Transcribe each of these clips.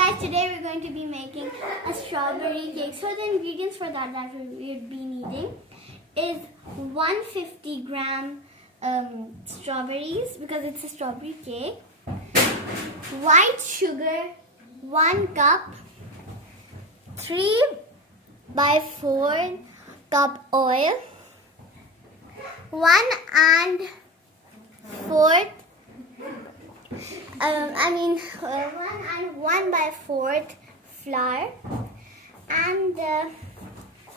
Guys, today we're going to be making a strawberry cake. So the ingredients for that we would be needing is 150-gram strawberries, because it's a strawberry cake, white sugar, 1 cup, 3 by 4 cup oil, 1 and 4 1 by 4 flour, and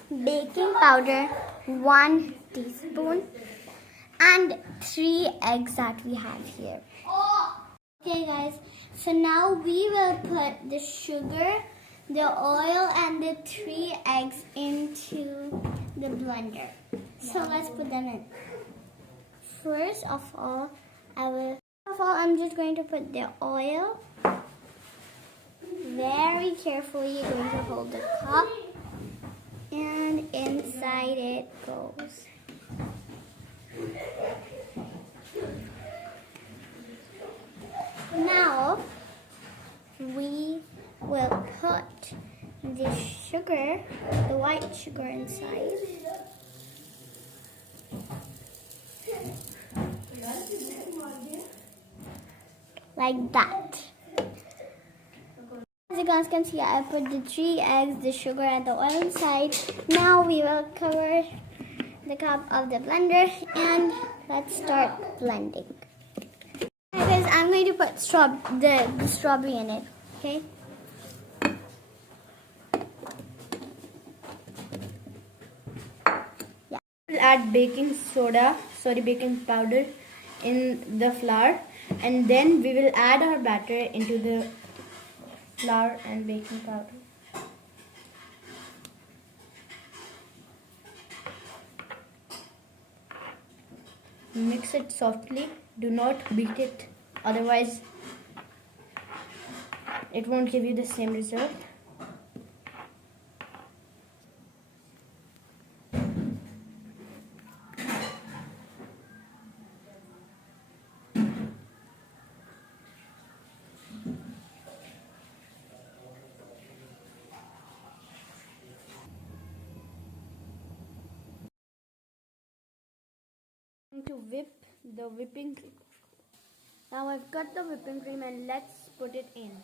baking powder 1 teaspoon, and 3 eggs that we have here. Okay guys, so now we will put the sugar, the oil, and the 3 eggs into the blender. So let's put them in. First of all, I'm just going to put the oil. Very carefully, you're going to hold the cup, and inside it goes. Now we will put the sugar, the white sugar, inside. Like that. As you guys can see, I put the 3 eggs, the sugar, and the oil inside. Now we will cover the cup of the blender and let's start blending. Okay, guys, I'm going to put the strawberry in it. Okay. Yeah. We'll add baking powder in the flour, and then we will add our batter into the flour and baking powder. Mix it softly. Do not beat it, otherwise it won't give you the same result. To whip the whipping cream. Now I've got the whipping cream and let's put it in.